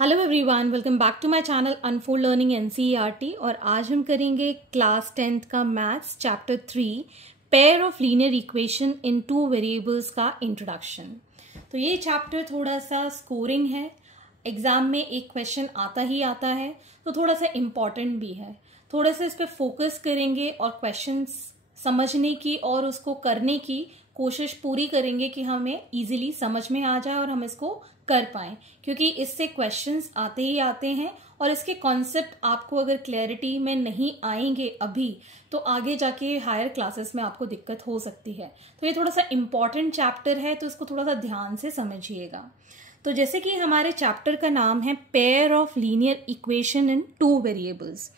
Hello everyone, welcome back to my channel unfold learning NCERT. और आज हम करेंगे क्लास 10th का maths chapter 3 pair of linear equation in two variables का introduction. तो ये चैप्टर थोड़ा सा स्कोरिंग है, एग्जाम में एक क्वेश्चन आता ही आता है, तो थोड़ा सा इम्पॉर्टेंट भी है। थोड़ा सा इस पर फोकस करेंगे और क्वेश्चंस समझने की और उसको करने की कोशिश पूरी करेंगे कि हमें इजीली समझ में आ जाए और हम इसको कर पाएं, क्योंकि इससे क्वेश्चंस आते ही आते हैं और इसके कॉन्सेप्ट आपको अगर क्लैरिटी में नहीं आएंगे अभी तो आगे जाके हायर क्लासेस में आपको दिक्कत हो सकती है। तो ये थोड़ा सा इम्पॉर्टेंट चैप्टर है, तो इसको थोड़ा सा ध्यान से समझिएगा। तो जैसे कि हमारे चैप्टर का नाम है pair of linear equation in two variables.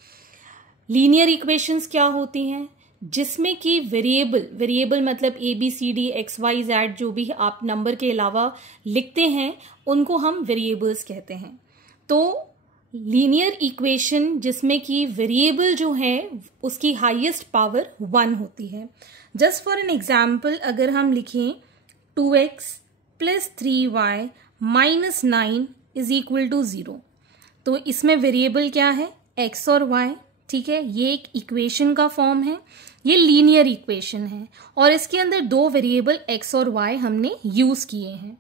Linear equations क्या होती हैं? जिसमें कि वेरिएबल मतलब A B C D X Y Z जो भी आप नंबर के अलावा लिखते हैं उनको हम वेरिएबल्स कहते हैं। तो लीनियर इक्वेशन जिसमें कि वेरिएबल जो है उसकी हाईएस्ट पावर 1 होती है। जस्ट फॉर एन एग्जाम्पल अगर हम लिखें 2x + 3y - 9 = 0, तो इसमें वेरिएबल क्या है? x और y। ठीक है, ये एक इक्वेशन का फॉर्म है, ये लीनियर इक्वेशन है और इसके अंदर दो वेरिएबल x और y हमने यूज किए हैं।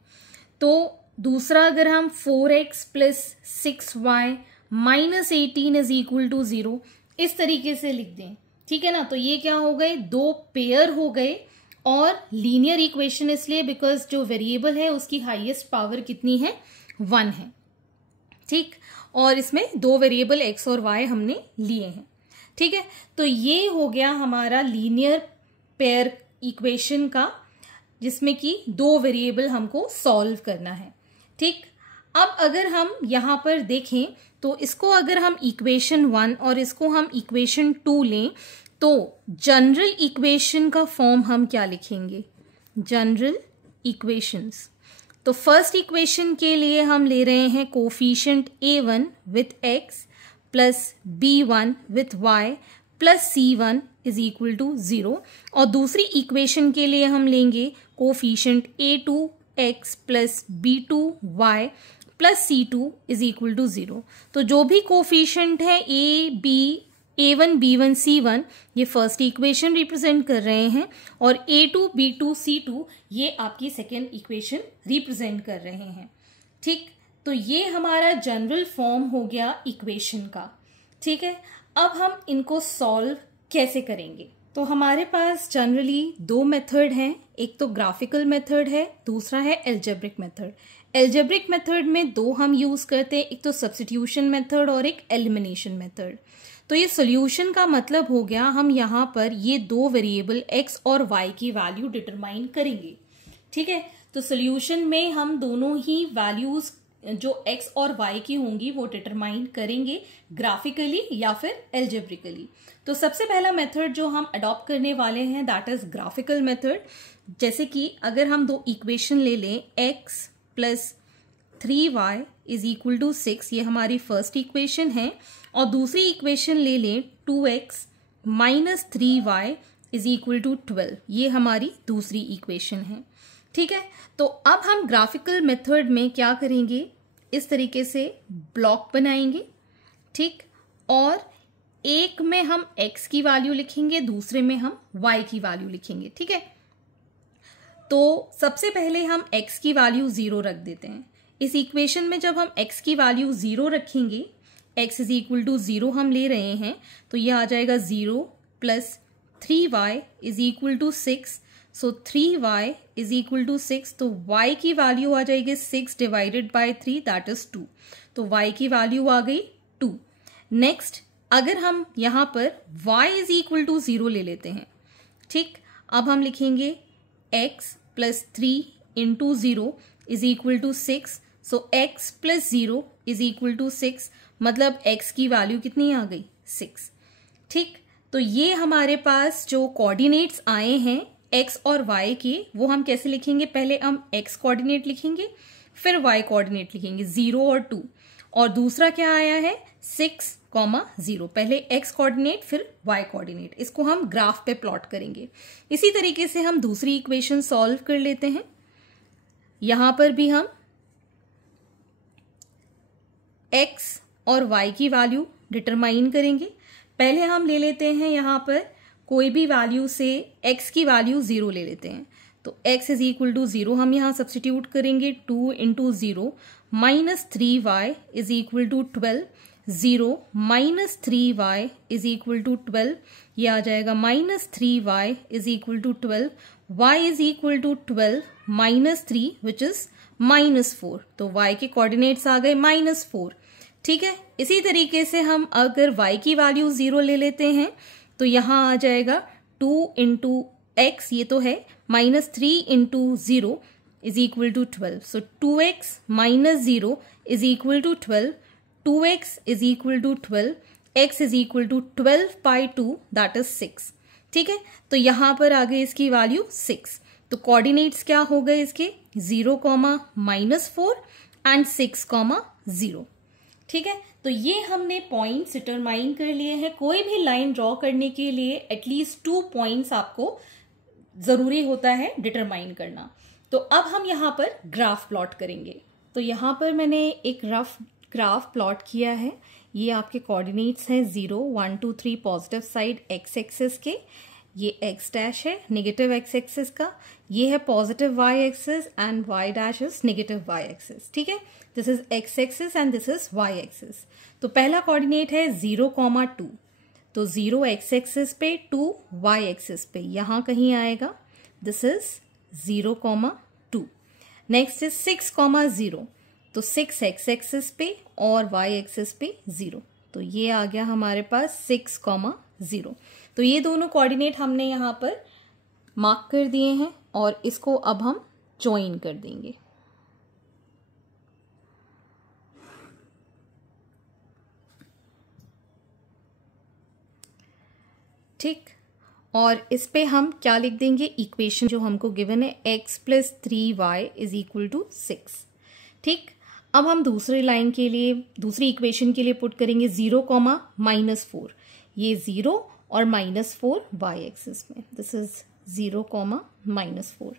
तो दूसरा अगर हम 4x + 6y - 18 = 0 इस तरीके से लिख दें, ठीक है ना, तो ये क्या हो गए? दो पेयर हो गए। और लीनियर इक्वेशन इसलिए बिकॉज जो वेरिएबल है उसकी हाईएस्ट पावर कितनी है? 1 है। ठीक, और इसमें दो वेरिएबल x और y हमने लिए हैं। ठीक है, तो ये हो गया हमारा लीनियर पेयर इक्वेशन का, जिसमें कि दो वेरिएबल हमको सॉल्व करना है। ठीक, अब अगर हम यहां पर देखें तो इसको अगर हम इक्वेशन 1 और इसको हम इक्वेशन 2 लें तो जनरल इक्वेशन का फॉर्म हम क्या लिखेंगे? General equations. तो फर्स्ट इक्वेशन के लिए हम ले रहे हैं coefficient a1 with x plus b1 with y plus c1 = 0, और दूसरी इक्वेशन के लिए हम लेंगे coefficient a2 x plus b2 y plus c2 = 0। तो जो भी कोफिशिएंट है a1 b1 c1 ये फर्स्ट इक्वेशन रिप्रेजेंट कर रहे हैं और a2 b2 c2 ये आपकी सेकेंड इक्वेशन रिप्रेजेंट कर रहे हैं। ठीक, तो ये हमारा जनरल फॉर्म हो गया इक्वेशन का। ठीक है, अब हम इनको सॉल्व कैसे करेंगे? तो हमारे पास जनरली दो मेथड हैं, एक तो ग्राफिकल मेथड है, दूसरा है एल्जेब्रिक मेथड। एल्जेब्रिक मेथड में दो हम यूज करते हैं, एक तो सब्स्टिट्यूशन मेथड और एक एलिमिनेशन मेथड। तो ये सॉल्यूशन का मतलब हो गया हम यहाँ पर ये दो वेरिएबल x और y की वैल्यू डिटरमाइन करेंगे। ठीक है, तो सॉल्यूशन में हम दोनों ही वैल्यूज जो x और y की होंगी वो डिटरमाइन करेंगे ग्राफिकली या फिर एल्जेब्रिकली। तो सबसे पहला मेथड जो हम अडॉप्ट करने वाले हैं दैट इज ग्राफिकल मेथड। जैसे कि अगर हम दो इक्वेशन ले लें x + 3y = 6, ये हमारी फर्स्ट इक्वेशन है, और दूसरी इक्वेशन ले लें 2x - 3y = 12, ये हमारी दूसरी इक्वेशन है। ठीक है, तो अब हम ग्राफिकल मेथड में क्या करेंगे? इस तरीके से ब्लॉक बनाएंगे। ठीक, और एक में हम x की वैल्यू लिखेंगे, दूसरे में हम y की वैल्यू लिखेंगे। ठीक है, तो सबसे पहले हम x की वैल्यू 0 रख देते हैं। इस इक्वेशन में जब हम x की वैल्यू 0 रखेंगे, x = 0 हम ले रहे हैं, तो ये आ जाएगा 0 + 3y = 6। सो 3y = 6, तो y की वैल्यू आ जाएगी 6 / 3 दैट इज 2। तो y की वैल्यू आ गई 2। नेक्स्ट अगर हम यहाँ पर y = 0 ले लेते हैं, ठीक, अब हम लिखेंगे x + 3 × 0 = 6। सो x + 0 = 6, मतलब x की वैल्यू कितनी आ गई? 6। ठीक, तो ये हमारे पास जो कोऑर्डिनेट्स आए हैं x और y के, वो हम कैसे लिखेंगे? पहले हम x कोऑर्डिनेट लिखेंगे, फिर y कोऑर्डिनेट लिखेंगे 0 और 2, और दूसरा क्या आया है? 6, 0। पहले x कोऑर्डिनेट फिर y कोऑर्डिनेट, इसको हम ग्राफ पे प्लॉट करेंगे। इसी तरीके से हम दूसरी इक्वेशन सॉल्व कर लेते हैं। यहां पर भी हम x और y की वैल्यू डिटरमाइन करेंगे। पहले हम ले लेते हैं यहाँ पर कोई भी वैल्यू से x की वैल्यू 0 ले लेते हैं। तो x इज इक्वल टू 0 हम यहाँ सब्सटीट्यूट करेंगे। 2 into 0 minus 3y is equal to 12। 0 minus 3y is equal to 12, ये आ जाएगा minus 3y is equal to 12। y is equal to 12 minus 3 which is minus 4। तो y के कोऑर्डिनेट्स आ गए minus 4। ठीक है, इसी तरीके से हम अगर y की वैल्यू 0 ले लेते हैं तो यहाँ आ जाएगा 2 इंटू एक्स, ये तो है, minus 3 into 0 is equal to 12। So 2x minus 0 is equal to 12। 2x is equal to 12, x is equal to 12 by 2 that is 6। ठीक है, तो यहां पर आ गई इसकी वैल्यू 6। तो कोऑर्डिनेट्स क्या हो गए इसके 0, -4 एंड 6, 0। ठीक है, तो ये हमने पॉइंट्स डिटरमाइन कर लिए हैं। कोई भी लाइन ड्रॉ करने के लिए एटलीस्ट 2 पॉइंट्स आपको जरूरी होता है डिटरमाइन करना। तो अब हम यहाँ पर ग्राफ प्लॉट करेंगे। तो यहाँ पर मैंने एक रफ ग्राफ प्लॉट किया है। ये आपके कोऑर्डिनेट्स हैं 0, 1, 2, 3 पॉजिटिव साइड x एक्सिस के, ये x डैश है नेगेटिव x एक्सिस का, ये है positive y axis and y dash is negative y axis. ठीक है, this is x axis and this is y axis. तो पहला कोऑर्डिनेट है 0, 2, तो 0 x एक्सिस पे, 2 y एक्सिस पे, यहां कहीं आएगा। This is 0, 2। नेक्स्ट इज 6, 0, तो 6 x एक्सिस पे और y एक्सिस पे 0, तो ये आ गया हमारे पास 6, 0। तो ये दोनों कोऑर्डिनेट हमने यहाँ पर मार्क कर दिए हैं और इसको अब हम ज्वाइन कर देंगे। ठीक, और इस पे हम क्या लिख देंगे, इक्वेशन जो हमको गिवन है x plus 3y is equal to 6। ठीक, अब हम दूसरी लाइन के लिए, दूसरी इक्वेशन के लिए पुट करेंगे 0, -4, ये 0 और -4 y एक्सिस में, दिस इज 0, -4।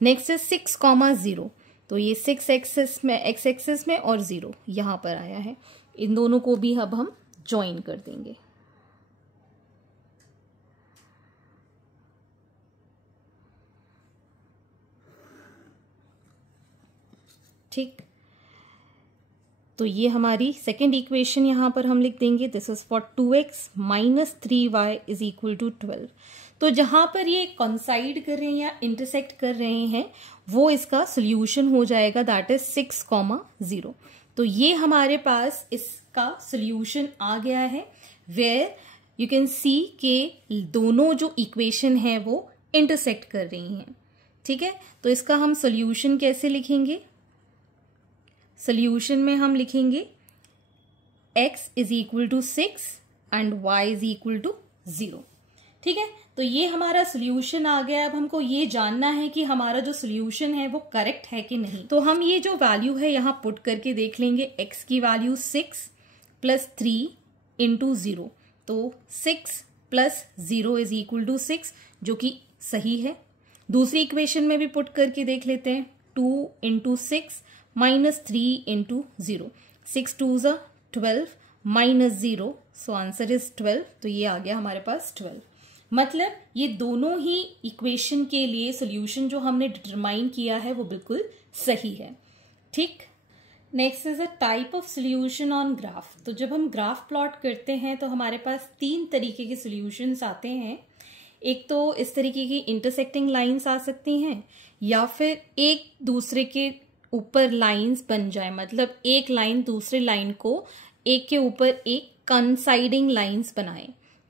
नेक्स्ट इज 6, 0, तो ये 6 एक्सिस में, x एक्सिस में और 0 यहां पर आया है। इन दोनों को भी अब हम ज्वाइन कर देंगे। ठीक, तो ये हमारी सेकेंड इक्वेशन यहां पर हम लिख देंगे। This is for 2x minus 3y is equal to 12। तो जहां पर ये कॉन्साइड कर रहे हैं या इंटरसेक्ट कर रहे हैं वो इसका सोल्यूशन हो जाएगा, दैट इज 6, 0। तो ये हमारे पास इसका सोल्यूशन आ गया है, वेयर यू कैन सी के दोनों जो इक्वेशन है वो इंटरसेक्ट कर रही हैं। ठीक है, तो इसका हम सोल्यूशन कैसे लिखेंगे, सोल्यूशन में हम लिखेंगे x is equal to 6 and y is equal to 0। ठीक है, तो ये हमारा सोल्यूशन आ गया। अब हमको ये जानना है कि हमारा जो सोल्यूशन है वो करेक्ट है कि नहीं। तो हम ये जो वैल्यू है यहां पुट करके देख लेंगे। x की वैल्यू 6 प्लस 3 इंटू 0, तो 6 प्लस 0 इज इक्वल टू 6, जो कि सही है। दूसरी इक्वेशन में भी पुट करके देख लेते हैं। 2 into 6 minus 3 into 0, 6 2 12 minus 0, so answer is 12। तो ये आ गया हमारे पास 12। मतलब ये दोनों ही इक्वेशन के लिए सोल्यूशन जो हमने डिटरमाइन किया है वो बिल्कुल सही है। ठीक, next is a type of solution on graph. तो जब हम ग्राफ प्लॉट करते हैं तो हमारे पास 3 तरीके के सोल्यूशंस आते हैं। एक तो इस तरीके की इंटरसेक्टिंग लाइंस आ सकती हैं, या फिर एक दूसरे के ऊपर लाइंस बन जाए, मतलब एक लाइन दूसरे लाइन को एक के ऊपर एक कंसाइडिंग लाइंस बनाए।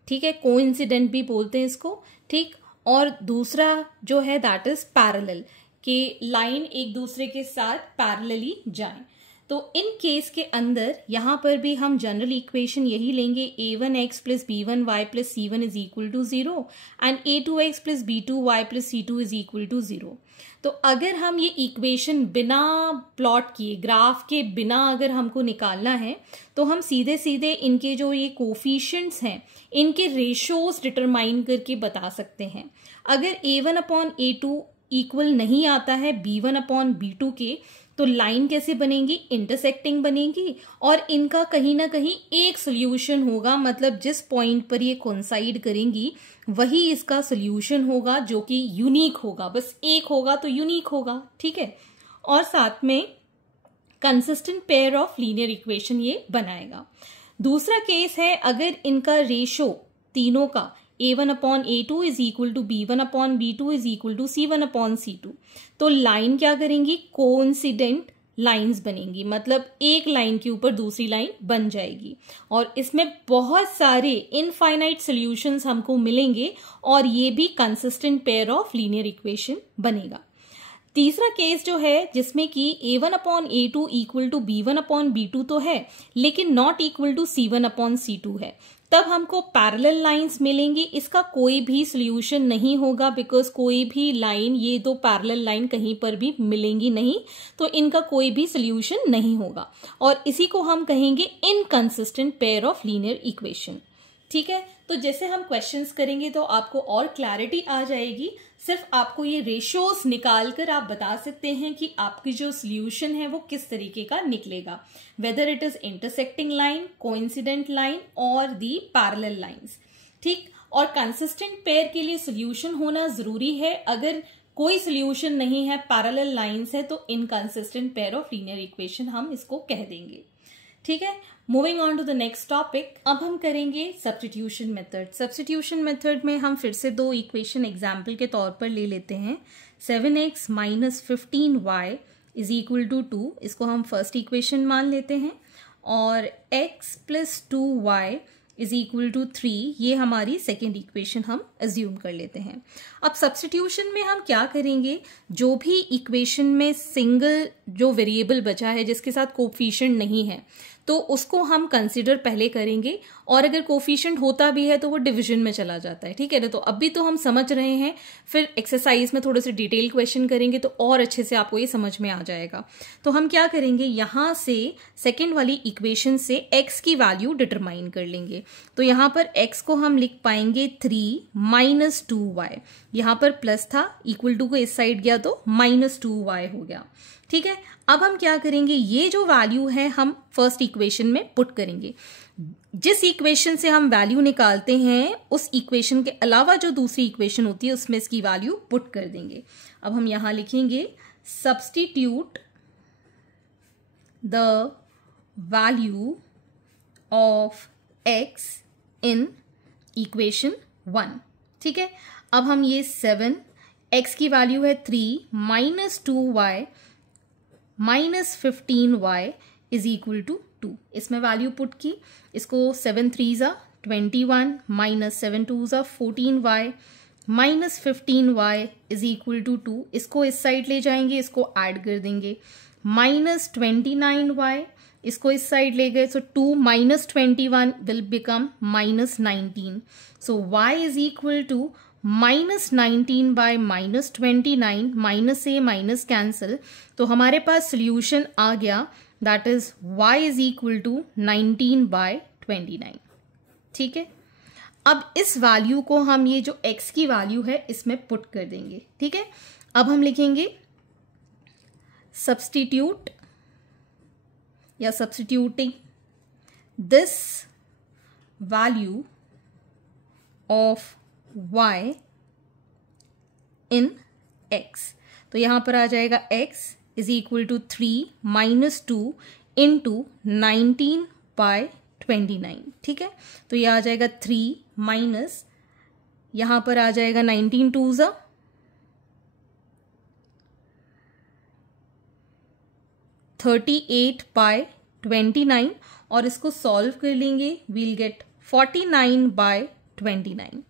ठीक है, कोइंसिडेंट भी बोलते हैं इसको। ठीक, और दूसरा जो है दैट इज पैरेलल, कि लाइन एक दूसरे के साथ पैरेलली जाए। तो इन केस के अंदर यहां पर भी हम जनरल इक्वेशन यही लेंगे, a1x plus b1y plus c1 is equal to 0 and a2x plus b2y plus c2 is equal to 0। तो अगर हम ये इक्वेशन बिना प्लॉट किए, ग्राफ के बिना अगर हमको निकालना है, तो हम सीधे सीधे इनके जो ये कोफिशिएंट्स हैं इनके रेशोज डिटरमाइन करके बता सकते हैं। अगर a1 अपॉन a2 इक्वल नहीं आता है b1 अपॉन b2 के, तो लाइन कैसे बनेगी, इंटरसेक्टिंग बनेगी और इनका कहीं ना कहीं एक सोल्यूशन होगा, मतलब जिस पॉइंट पर ये कोइंसाइड करेंगी वही इसका सोल्यूशन होगा जो कि यूनिक होगा, बस एक होगा तो यूनिक होगा, ठीक है। और साथ में consistent pair of linear equation ये बनाएगा। दूसरा केस है अगर इनका रेशो तीनों का a1/a2 is equal to b1/b2 is equal to c1/c2, तो लाइन क्या करेंगी, कोइंसिडेंट लाइंस बनेंगी, मतलब एक लाइन के ऊपर दूसरी लाइन बन जाएगी और इसमें बहुत सारे इनफाइनाइट सॉल्यूशंस हमको मिलेंगे और ये भी consistent pair of linear equation बनेगा। तीसरा केस जो है जिसमें कि a1/a2 इक्वल टू b1/b2 तो है लेकिन नॉट इक्वल टू c1/c2 है, तब हमको पैरेलल लाइंस मिलेंगी। इसका कोई भी सॉल्यूशन नहीं होगा बिकॉज कोई भी लाइन, ये दो पैरेलल लाइन कहीं पर भी मिलेंगी नहीं, तो इनका कोई भी सॉल्यूशन नहीं होगा और इसी को हम कहेंगे inconsistent pair of linear equation, ठीक है। तो जैसे हम क्वेश्चंस करेंगे तो आपको और क्लैरिटी आ जाएगी। सिर्फ आपको ये रेशियोज निकाल कर आप बता सकते हैं कि आपकी जो सॉल्यूशन है वो किस तरीके का निकलेगा, whether it is intersecting line, coincident line और दी पैरेलल लाइंस, ठीक। और कंसिस्टेंट पेयर के लिए सॉल्यूशन होना जरूरी है। अगर कोई सॉल्यूशन नहीं है, पैरेलल लाइंस है, तो inconsistent pair of linear equation हम इसको कह देंगे, ठीक है। Moving on to the next topic, अब हम करेंगे सब्स्टिट्यूशन मेथड। सब्स्टिट्यूशन मेथड में हम फिर से दो इक्वेशन एग्जाम्पल के तौर पर ले लेते हैं। 7x minus 15y is equal to 2, इसको हम फर्स्ट इक्वेशन मान लेते हैं, और x plus 2y is equal to 3 ये हमारी सेकेंड इक्वेशन हम अज्यूम कर लेते हैं। अब सब्स्टिट्यूशन में हम क्या करेंगे, जो भी इक्वेशन में सिंगल जो वेरिएबल बचा है जिसके साथ कोफिशिएंट नहीं है तो उसको हम कंसिडर पहले करेंगे, और अगर कोफिशिएंट होता भी है तो वो डिवीजन में चला जाता है, ठीक है ना। तो अभी तो हम समझ रहे हैं, फिर एक्सरसाइज में थोड़े से डिटेल क्वेश्चन करेंगे तो और अच्छे से आपको ये समझ में आ जाएगा। तो हम क्या करेंगे, यहां से सेकेंड वाली इक्वेशन से x की वैल्यू डिटरमाइन कर लेंगे। तो यहां पर x को हम लिख पाएंगे 3 माइनस 2y, यहां पर प्लस था, इक्वल टू को इस साइड गया तो माइनस 2y हो गया, ठीक है। अब हम क्या करेंगे, ये जो वैल्यू है हम फर्स्ट इक्वेशन में पुट करेंगे। जिस इक्वेशन से हम वैल्यू निकालते हैं उस इक्वेशन के अलावा जो दूसरी इक्वेशन होती है उसमें इसकी वैल्यू पुट कर देंगे। अब हम यहां लिखेंगे substitute the value of x in equation 1, ठीक है। अब हम ये 7, x की वैल्यू है 3 minus 2y minus 15y is equal to 2, इसमें वैल्यू पुट की। इसको 7 3 21 minus 7 2 14y minus 15y is equal to 2, इसको इस साइड ले जाएंगे, इसको ऐड कर देंगे, माइनस 29y, इसको इस साइड ले गए, so 2 minus 21 will become minus 19, so y is equal to minus 19 by minus 29, minus से माइनस कैंसिल, तो हमारे पास सोल्यूशन आ गया, that is y is equal to 19 by 29, ठीक है। अब इस वैल्यू को हम ये जो x की वैल्यू है इसमें पुट कर देंगे, ठीक है। अब हम लिखेंगे सब्स्टिट्यूट या substituting this value of y in x, तो यहां पर आ जाएगा x is equal to 3 minus 2 into 19 by 29, ठीक है। तो यह आ जाएगा 3 माइनस, यहां पर आ जाएगा 19 2 38 बाय 29, और इसको सॉल्व कर लेंगे, वील गेट 49 बाय 29,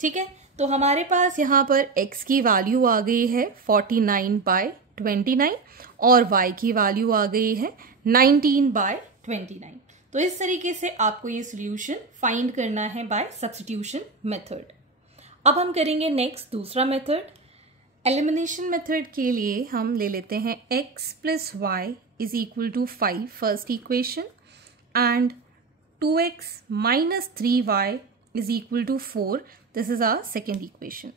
ठीक है। तो हमारे पास यहां पर x की वैल्यू आ गई है 49 बाय 29 और y की वैल्यू आ गई है 19 बाय 29। तो इस तरीके से आपको ये सॉल्यूशन फाइंड करना है बाय सब्स्टिट्यूशन मेथड। अब हम करेंगे नेक्स्ट दूसरा मेथड। एलिमिनेशन मेथड के लिए हम ले लेते हैं x plus y is equal to 5 first equation and 2x minus 3y is equal to 4, this is our second equation,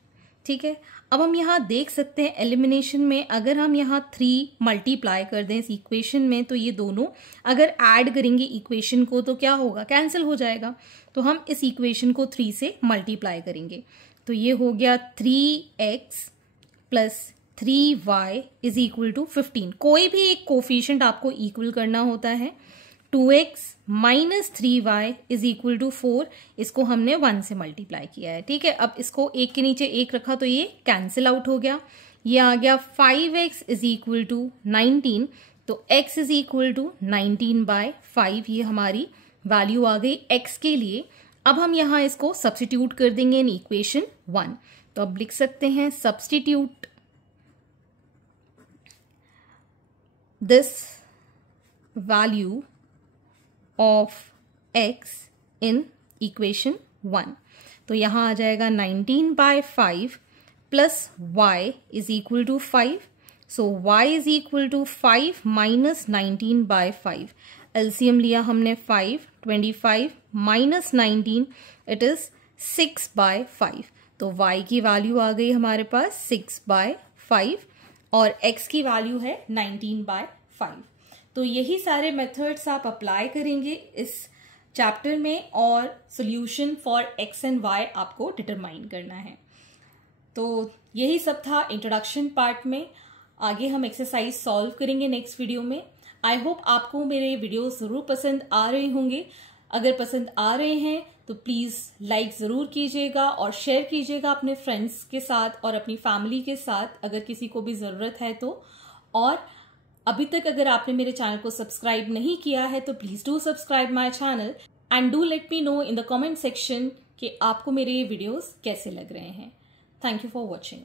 ठीक है। अब हम यहाँ देख सकते हैं एलिमिनेशन में अगर हम यहाँ 3 मल्टीप्लाई कर दें इस इक्वेशन में तो ये दोनों अगर ऐड करेंगे इक्वेशन को तो क्या होगा, कैंसिल हो जाएगा। तो हम इस इक्वेशन को 3 से मल्टीप्लाई करेंगे तो ये हो गया 3x plus 3y is equal to 15। कोई भी एक कोफिशिएंट आपको इक्वल करना होता है। 2x minus 3y is equal to 4, इसको हमने 1 से मल्टीप्लाई किया है, ठीक है। अब इसको एक के नीचे एक रखा तो ये कैंसिल आउट हो गया। ये आ गया 5x इज इक्वल टू 19, तो x इज इक्वल टू 19/5, ये हमारी वैल्यू आ गई x के लिए। अब हम यहाँ इसको सब्स्टिट्यूट कर देंगे इन इक्वेशन 1, तो अब लिख सकते हैं substitute this value of x in equation 1, तो यहां आ जाएगा 19/5 plus y is equal to 5। So y is equal to 5 minus 19/5। LCM लिया हमने 5, 25 माइनस 19 इट इज 6/5, तो y की वैल्यू आ गई हमारे पास 6/5 और x की वैल्यू है 19/5। तो यही सारे मेथड्स आप अप्लाई करेंगे इस चैप्टर में और solution for x and y आपको डिटरमाइन करना है। तो यही सब था इंट्रोडक्शन पार्ट में। आगे हम एक्सरसाइज सॉल्व करेंगे नेक्स्ट वीडियो में। आई होप आपको मेरे वीडियो जरूर पसंद आ रहे होंगे। अगर पसंद आ रहे हैं तो प्लीज लाइक जरूर कीजिएगा और शेयर कीजिएगा अपने फ्रेंड्स के साथ और अपनी फैमिली के साथ अगर किसी को भी जरूरत है तो। और अभी तक अगर आपने मेरे चैनल को सब्सक्राइब नहीं किया है तो please do subscribe my channel and do let me know in the comment section कि आपको मेरे ये वीडियोस कैसे लग रहे हैं। Thank you for watching.